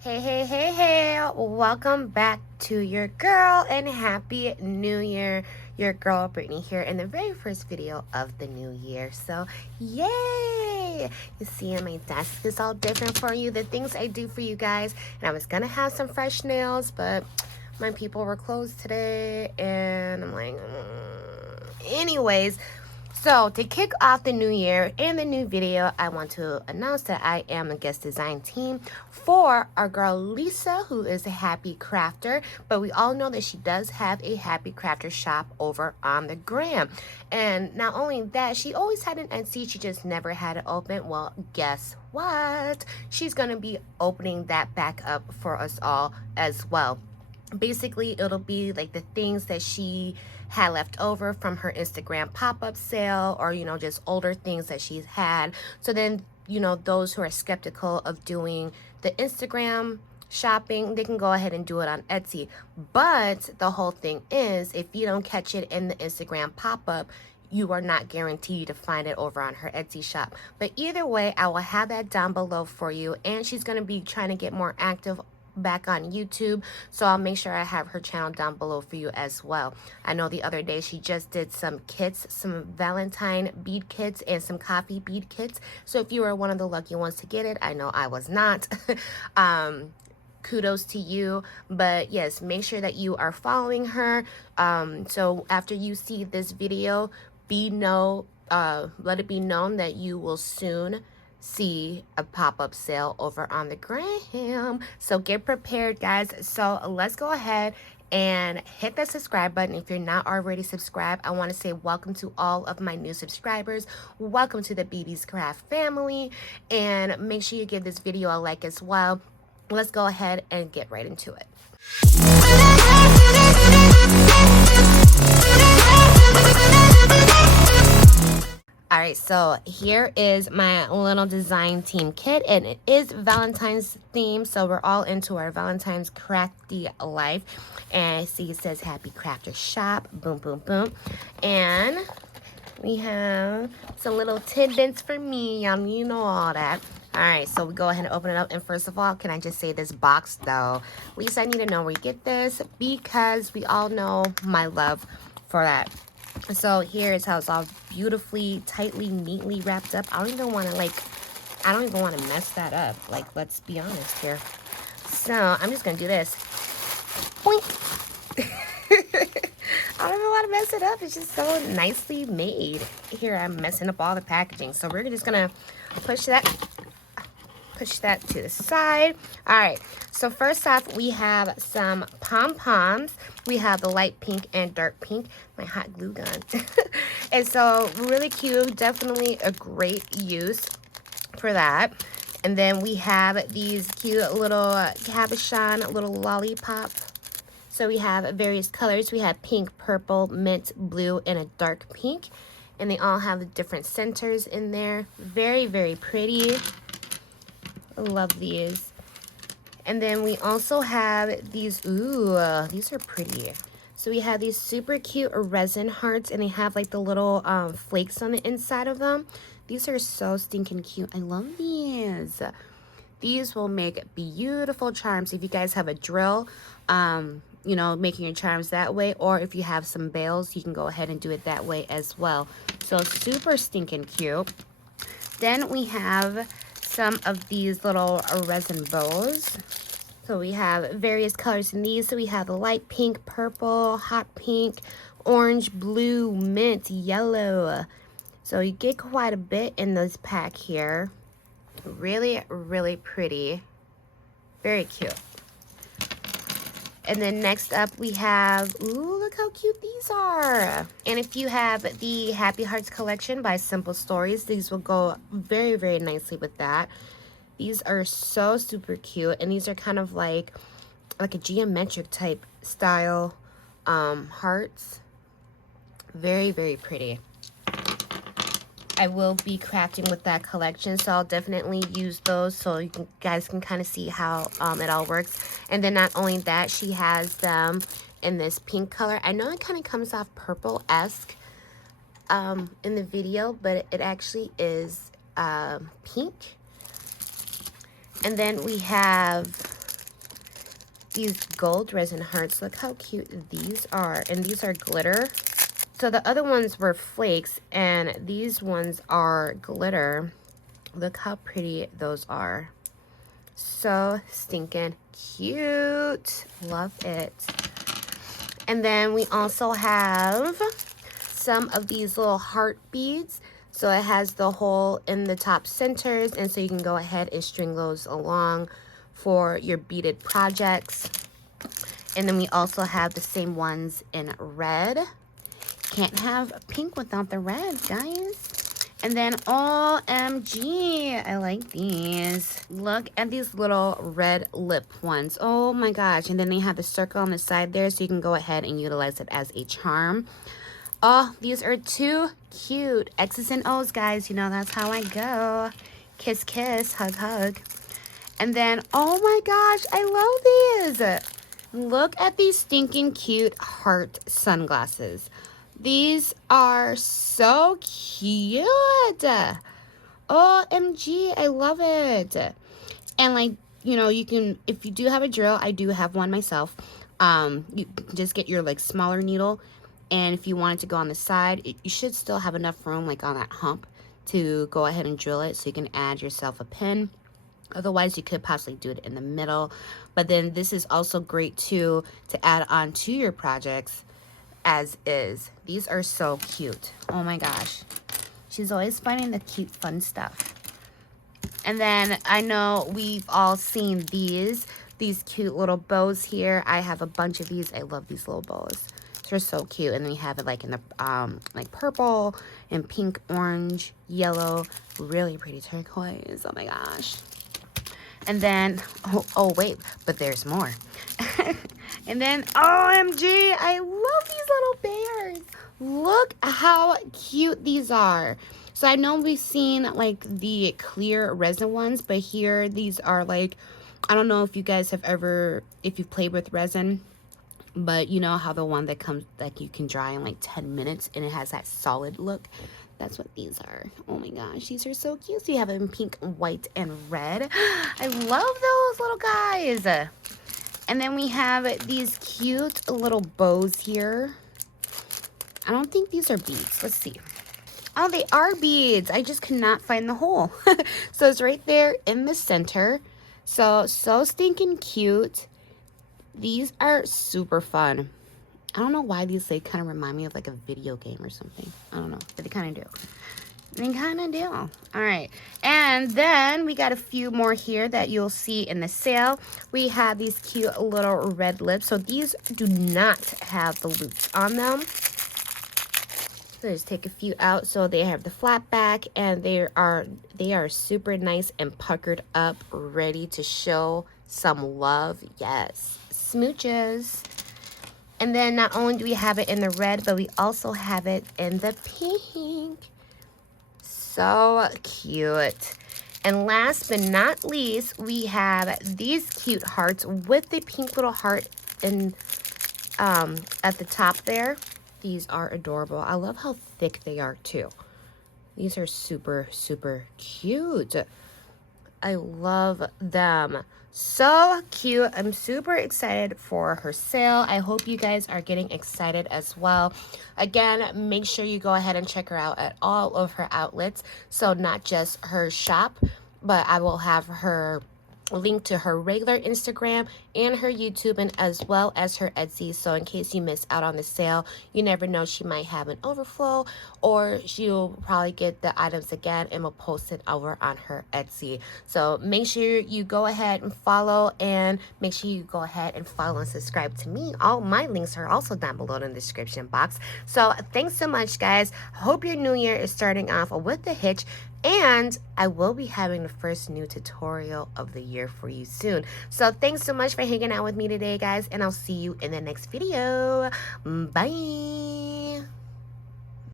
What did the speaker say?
Hey, hey, hey, hey, welcome back to your girl and happy new year. Your girl Brittany here in the very first video of the new year. So yay, you see my desk is all different for you, the things I do for you guys. And I was gonna have some fresh nails, but my people were closed today and I'm like anyways. So to kick off the new year and the new video, I want to announce that I am a guest design team for our girl Lisa, who is a happy crafter. But we all know that she does have a happy crafter shop over on the gram. And not only that, she always had an Etsy, she just never had it open. Well, guess what? She's going to be opening that back up for us all as well. Basically, it'll be like the things that she had left over from her Instagram pop-up sale, or just older things that she's had. So then those who are skeptical of doing the Instagram shopping, they can go ahead and do it on Etsy. But the whole thing is, if you don't catch it in the Instagram pop-up, you are not guaranteed to find it over on her Etsy shop. But either way, I will have that down below for you. And she's going to be trying to get more active back on YouTube, so I'll make sure I have her channel down below for you as well. I know the other day she just did some kits, some Valentine bead kits and some coffee bead kits. So if you were one of the lucky ones to get it, I know I was not. Kudos to you. But yes, make sure that you are following her. So after you see this video, let it be known that you will soon see a pop-up sale over on the gram. So get prepared, guys. So let's go ahead and hit that subscribe button if you're not already subscribed. I want to say welcome to all of my new subscribers. Welcome to the BB's Craft family, and make sure you give this video a like as well. Let's go ahead and get right into it. All right, so here is my little design team kit, and it is Valentine's theme, so we're all into our Valentine's crafty life. And see, it says Happy Crafter Shop, boom, boom, boom. And we have some little tidbits for me, you know all that. All right, so we go ahead and open it up. And first of all, can I just say this box, though? Lisa, I need to know where you get this, because we all know my love for that. So here is how it's all beautifully, tightly, neatly wrapped up. I don't even want to mess that up. Like, let's be honest here. So I'm just going to do this. Boink. I don't even want to mess it up. It's just so nicely made. Here, I'm messing up all the packaging. So we're just going to push that to the side. All right, so first off, we have some pom-poms. We have the light pink and dark pink, my hot glue gun. And so really cute, definitely a great use for that. And then we have these cute little cabochon little lollipop. So we have various colors. We have pink, purple, mint, blue, and a dark pink, and they all have the different centers in there. Very, very pretty. Love these. And then we also have these. Ooh, these are pretty. So we have these super cute resin hearts, and they have like the little flakes on the inside of them. These are so stinking cute. I love these. These will make beautiful charms if you guys have a drill, making your charms that way, or if you have some bales, you can go ahead and do it that way as well. So super stinking cute. Then we have some of these little resin bows. So we have various colors in these. So we have the light pink, purple, hot pink, orange, blue, mint, yellow. So you get quite a bit in this pack here. Really, really pretty. Very cute. And then next up we have, ooh, look how cute these are. And if you have the Happy Hearts collection by Simple Stories, these will go very, very nicely with that. These are so super cute, and these are kind of like a geometric type style hearts. Very, very pretty. I will be crafting with that collection, so I'll definitely use those so you guys can kind of see how it all works. And then not only that, she has them in this pink color. I know it kind of comes off purple-esque in the video, but it actually is pink. And then we have these gold resin hearts. Look how cute these are. And these are glitter. So the other ones were flakes, and these ones are glitter. Look how pretty those are. So stinking cute. Love it. And then we also have some of these little heart beads. So it has the hole in the top centers, and so you can go ahead and string those along for your beaded projects. And then we also have the same ones in red. Can't have pink without the red, guys. And then OMG, I like these. Look at these little red lip ones. Oh my gosh. And then they have the circle on the side there, so you can go ahead and utilize it as a charm. Oh, these are too cute. X's and O's, guys. You know, that's how I go. Kiss, kiss, hug, hug. And then, oh my gosh, I love these. Look at these stinking cute heart sunglasses. These are so cute. OMG, I love it. And like, you know, you can, if you do have a drill, I do have one myself. You just get your like smaller needle. And if you want it to go on the side, you should still have enough room like on that hump to go ahead and drill it, so you can add yourself a pin. Otherwise, you could possibly do it in the middle. But then this is also great too to add on to your projects as is. These are so cute. Oh my gosh. She's always finding the cute, fun stuff. And then I know we've all seen these cute little bows here. I have a bunch of these. I love these little bows. They're so cute. And then we have it like in the like purple and pink, orange, yellow, really pretty turquoise. Oh my gosh. And then oh wait, but there's more. And then OMG, I love these little bears. Look how cute these are. So I know we've seen like the clear resin ones, but here these are like, I don't know if you guys have ever, if you've played with resin, but you know how the one that comes, like you can dry in like 10 minutes and it has that solid look? That's what these are. Oh my gosh, these are so cute. So you have them in pink, white, and red. I love those little guys. And then we have these cute little bows here. I don't think these are beads. Let's see. Oh, they are beads. I just could not find the hole. So it's right there in the center. So stinking cute. These are super fun. I don't know why these like kind of remind me of like a video game or something. I don't know, but they kind of do. They kind of do. All right. And then we got a few more here that you'll see in the sale. We have these cute little red lips. So these do not have the loops on them. So just take a few out. So they have the flat back, and they are super nice and puckered up, ready to show some love. Yes. Smooches. And then not only do we have it in the red, but we also have it in the pink. So cute. And last but not least, we have these cute hearts with the pink little heart in at the top there. These are adorable. I love how thick they are too. These are super, super cute. I love them. So cute. I'm super excited for her sale. I hope you guys are getting excited as well. Again, make sure you go ahead and check her out at all of her outlets. So not just her shop, but I will have her link to her regular Instagram and her YouTube, and as well as her Etsy. So in case you miss out on the sale, you never know, she might have an overflow, or she'll probably get the items again and will post it over on her Etsy. So make sure you go ahead and follow, and make sure you go ahead and follow and subscribe to me. All my links are also down below in the description box. So thanks so much, guys. Hope your new year is starting off with a hitch. And I will be having the first new tutorial of the year for you soon. So thanks so much for hanging out with me today, guys. And I'll see you in the next video. Bye.